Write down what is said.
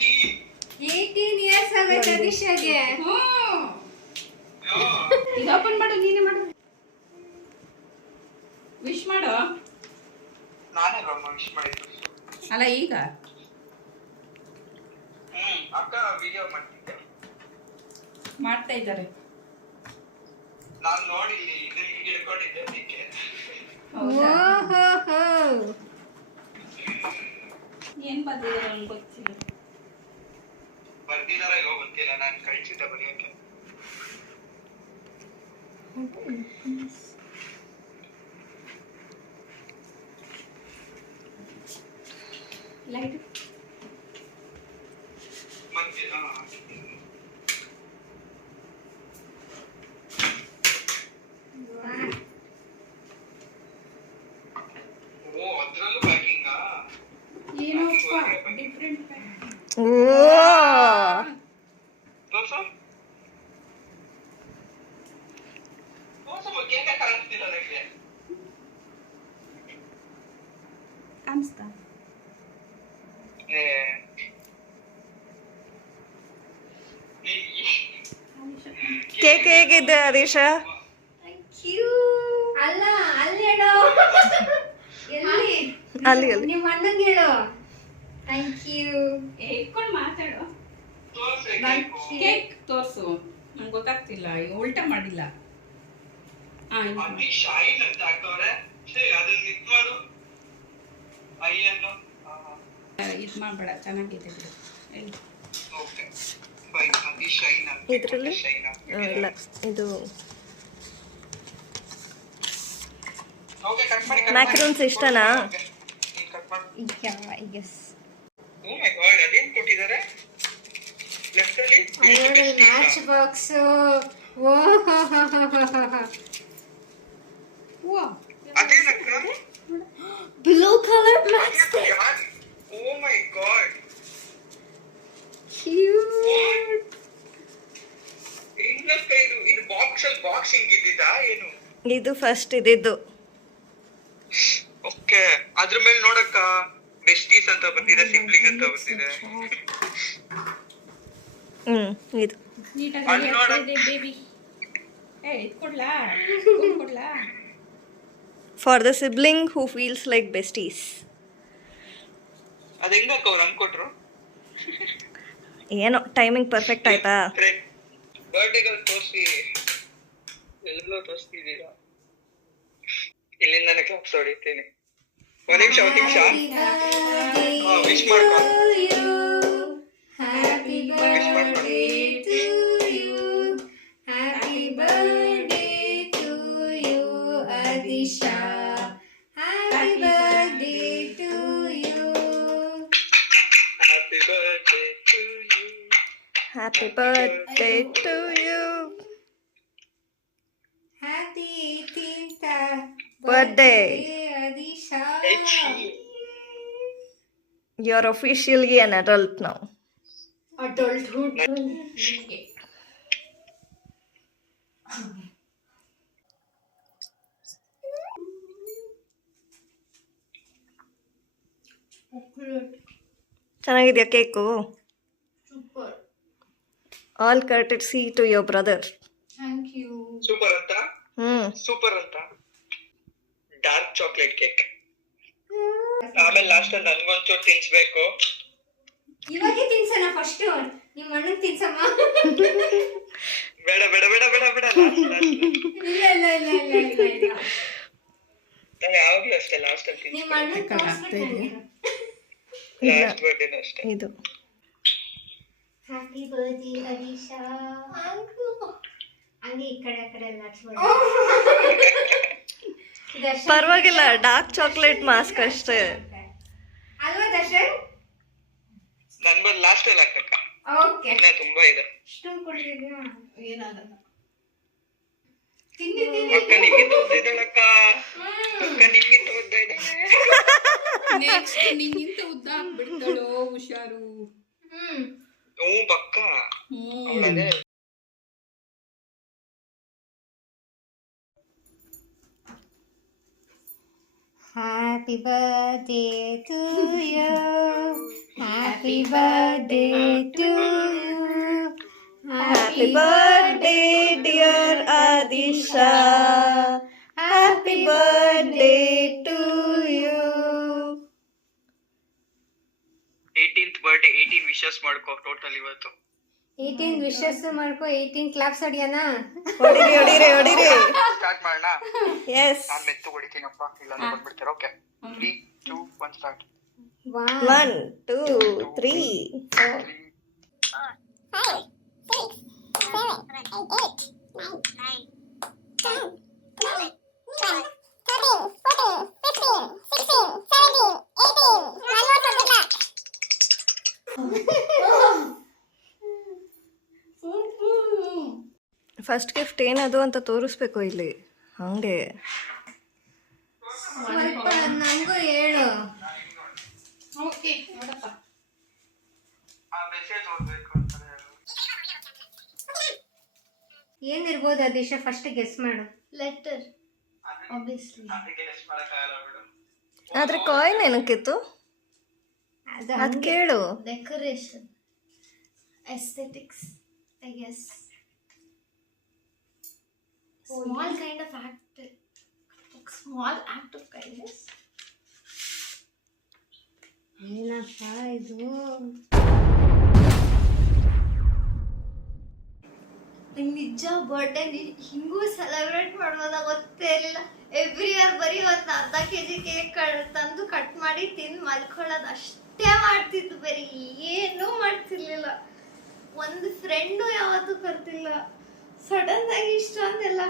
18 years ಆಗೈತೆ ದಿಶಾಗೆ. ಈಗ open ಮಾಡು, ನೀನೇ ಮಾಡು. ವಿಶ್ ಮಾಡು. ನಾನೇ ವಿಶ್ ಮಾಡಿದ್ದು. ಅಲ್ಲ ಈಗ ಅಕ್ಕ ವಿಡಿಯೋ ಮಾಡ್ತಿದ್ದೆ. ಮಾಡ್ತಾ ಇದ್ದಾರೆ. ನಾನು ನೋಡಿ ಇದು ಹಿಂಗೆ ಹಿಡ್ಕೊಂಡಿದ್ದೆ ಅದಕ್ಕೆ. ಹೌದಾ? ಓಹೋ ಏನ್ ಬಂದಿದೆ ನನಗೆ ಗೊತ್ತಿಲ್ಲ. ಬರ್ದಿದಾರ ಇಲ್ಲೋ ಗೊತ್ತಿಲ್ಲ, ನಾನು ಕಳಿಸಿದ್ದೆ ಬರೆಯಕ್ಕೆ. ಲೈಟ್ ಮತ್ತೆ ಓ ಅದ್ರಲ್ಲೂ ಪ್ಯಾಕಿಂಗಾ? ಏನಪ್ಪ ಡಿಫ್ರೆಂಟ್ ಓ ಕೇಕ ಕಾಣಿಸ್ತಿಲ್ಲ ನನಗೆ. ಕಾಣಿಸ್ತಾ? ಕೇಕ್ ಹೇಗಿದೆ ಹರೀಶಾ? ಅಲ್ಲ ಅಲ್ಲಿ ಹೇಳೋ, ಎಲ್ಲಿ ಅಲ್ಲಿ ಅಲ್ಲಿ ನಿಮ್ಮ ಅಣ್ಣಂಗೆ ಹೇಳು ಥ್ಯಾಂಕ್ ಯು. ಇಟ್ಕೊಂಡು ಮಾತಾಡು. ತೋರ್ಸು ಕೇಕ್ ತೋರ್ಸು, ನಂಗೆ ಗೊತ್ತಾಗ್ತಿಲ್ಲ, ಉಲ್ಟಾ ಮಾಡಿಲ್ಲ. ಅತಿ ಶೈನ್ ಅಂತ ಹಾಕ್ತವ್ರೆ. ಅದನ್ನ ಇದ್ ಮಾಡು ಐಯನ್ನು ಇದು ಮಾಡಬೇಡ, ಚೆನ್ನಾಗಿದೆ ಬಿಡು. ಹೇಳು. Okay by. ಅತಿ ಶೈನ್ ಅಂತ ಇದ್ರಲ್ಲಿ ಶೈನ್ ಇಲ್ಲ ಇದು ಓಕೆ ಕಟ್ ಮಾಡಿ. ಮ್ಯಾಕ್ರೋನ್ಸ್ ಇಷ್ಟನಾ? ಕಟ್ ಮಾಡಿ. ಎಸ್ ಓ ಮೈ ಗಾಡ್, ಅದೇನ್ ಕೊಟ್ಟಿದ್ದಾರೆ ಲೆಫ್ಟ್ ಅಲ್ಲಿ? Match box. ಓ ಅದೇನಕ್ಕ? Blue colour match. Oh my God, cute. ಹೆಂಗಕ್ಕ ಇದು? ಇದು ಬಾಕ್ಸ್ ಅಲ್ಲಿ ಬಾಕ್ಸಿಂಗ್ ಇದ್ದಿದ್ದಾ ಏನು? ಇದು ಫಸ್ಟ್ ಇದಿದ್ದು. ಓಕೆ, ಅದ್ರ ಮೇಲೆ ನೋಡಕ್ಕ ಬೆಸ್ಟೀಸ್ ಅಂತ ಬಂದಿದೆ, ಸಿಬ್ಲಿಂಗ್ ಅಂತ ಬಂದಿದೆ. ಇದು ನೀಟಾಗಿ ಅಲ್ಲಿ ನೋಡು. ಬೇಬಿ. ಇದು ಕೊಡ್ಲಾ? ಕೊಡ್ಲಾ? For the sibling who feels like besties. ಅದ ಹೆಂಗಕ್ಕ ಅವ್ರು ಹಂಗ್ ಕೊಟ್ರು? ಏನೋ ಟೈಮಿಂಗ್ ಪರ್ಫೆಕ್ಟ್ ಆಯ್ತಾ? ಬರ್ಡೇಗಳು ತೋರಿಸಿ ಎಲ್ಲೋ ತೋರಿಸ್ತಿದ್ದೀರಾ. ಇಲ್ಲಿಂದಾನೆ ಕ್ಲಾಪ್ಸ್ ಹೊಡಿತೀನಿ. ಒಂದ್ ನಿಮಿಷ ವಿಶ್ ಮಾಡ್ಕೊ. Happy birthday to you, happy birthday to you Adisha, happy birthday to you. Happy birthday to you. Happy birthday to you. Happy 18th Birthday. Adisha. You are officially an adult now. Adulthood. ಚೆನ್ನಾಗಿದೆಯಾ cake? Super. All courtesy to your brother. Thank you. Super ಅಂತ? ಹ್ಮ್ super ಅಂತ. Dark chocolate cake. ಆಮೇಲೆ last ಅಲ್ಲಿ ನನ್ಗೊಂಚೂರು ತಿನ್ಸ್ಬೇಕು. ಇವಾಗೆ ತಿನ್ಸೋಣ first? ನಿಮ್ಮ ಅಣ್ಣನ್ ತಿನ್ಸಮ್ಮ. ಬೇಡ ಬೇಡ ಬೇಡ ಬೇಡ ಬೇಡ. ಇಲ್ಲ ಇಲ್ಲ ಇಲ್ಲ ಇಲ್ಲ ಇಲ್ಲ ಇಲ್ಲ. ನಾನು ಯಾವಾಗ್ಲೂ ಅಷ್ಟೇ ಲಾಸ್ಟ್ ಅಲ್ಲಿ ನಿಮ್ಮ ಅಣ್ಣನ್ ತೋರಿಸ್ಬೇಕು. ಲಾಸ್ಟ್ ಬರ್ಡೇನೂ ಅಷ್ಟೇ. ಇದು ಹ್ಯಾಪಿ ಬರ್ಡೇ ಅದಿಶಾ. ಹಂಗೆ ಈ ಕಡೆ ಆ ಕಡೆ ಎಲ್ಲ ಹಚ್ಬೋದು. ಪರವಾಗಿಲ್ಲ, ಡಾರ್ಕ್ ಚಾಕ್ಲೇಟ್ ಮಾಸ್ಕ್ ಅಷ್ಟೇ ಅಲ್ವಾ ದರ್ಶನ್? ನನ್ ಬಂದು ಲಾಸ್ಟ್ ಅಲ್ಲಿ ಹಾಕಕ್ಕ. ಓಕೆ. ಇನ್ನ ತುಂಬಾ ಇದೆ. ಇಷ್ಟೊಂದು ಕೊಡ್ತಿದ್ಯಾ? ಏನಾಗಲ್ಲ. ತಿನ್ನಿ ತಿನ್ನಿ. ಅಕ್ಕ ನಿಮ್ಗಿಂತ ಉದ್ದಿದ್ದಾಳಕ್ಕ. ಅಕ್ಕ ನಿಮ್ಗಿಂತ ಉದ್ದ ಇದ್ದಾಳೆ. ನೆಕ್ಸ್ಟ್ ನಿಂಗಿಂತ ಉದ್ದ ಬಿಡ್ತಾಳೋ, ಹುಷಾರು. ಹ್ಞೂ ಪಕ್ಕ. ಅದೇ happy birthday to you happy birthday to you Happy birthday, dear Adisha. Happy birthday to you. 18th birthday 18 wishes ಮಾಡ್ಕೋ ಟೋಟಲ್ ಇವತ್ತು 18 ವಿಶಸ್ ಮಾಡ್ಕೊ 18 ಕ್ಲಾಪ್ಸ್ ಹೊಡಿಯೋಣ ಹೊಡಿರಿ. ಸ್ಟಾರ್ಟ್ ಮಾಡೋಣ. Yes. ನಾನು ಮೆತ್ತು ಹೊಡಿತೀನಪ್ಪ ಇಲ್ಲ ಬಂದ್ಬಿಡ್ತಾರೆ. Okay 3 2 1 start. 1 2 3 ಫಸ್ಟ್ ಗಿಫ್ಟ್ ಏನದು ಅಂತ ತೋರಿಸ್ಬೇಕು ಇಲ್ಲಿ ಹಂಗೆ. ಸ್ವಲ್ಪ ನಂಗೂ ಹೇಳು. ಓಕೆ ನೋಡಪ್ಪ. ಆ ಮೆಸೇಜ್ ಓದಬೇಕು ಅಂತ ಏನಿರ್ಬೋದು ಅದಿಶಾ ಫಸ್ಟ್ ಗೆಸ್ ಮಾಡು. Letter obviously. ಅದಕ್ಕೆ ಗೆಸ್ ಮಾಡಕ್ಕಾಗಲ್ಲ ಬಿಡು. ಆದ್ರೆ ಕಾಯಿನ್ ಏನಕ್ಕಿತ್ತು ಅದ್ ಕೇಳು. Decoration aesthetics I guess. Small kind of act, small act of kindness. ಏನಪ್ಪ ಇದು? ನಿಜ ಬರ್ಡೇ ಹಿಂಗೂ ಸೆಲೆಬ್ರೇಟ್ ಮಾಡೋದ ಗೊತ್ತೇ ಇರಲಿಲ್ಲ. ಎವ್ರಿ ಇಯರ್ ಬರೀ ಒಂದು ಅರ್ಧ ಕೆಜಿ ಕೇಕ್ ತಂದು ಕಟ್ ಮಾಡಿ ತಿಂದು ಮಲ್ಕೊಳ್ಳೋದು ಅಷ್ಟೇ ಮಾಡ್ತಿದ್ದು, ಬೇರೆ ಏನೂ ಮಾಡ್ತಿರ್ಲಿಲ್ಲ. ಒಂದು ಫ್ರೆಂಡು ಯಾವತ್ತೂ ಕರ್ತಿಲ್ಲ. ಸಡನ್ ಆಗಿ ಇಷ್ಟೊಂದೆಲ್ಲ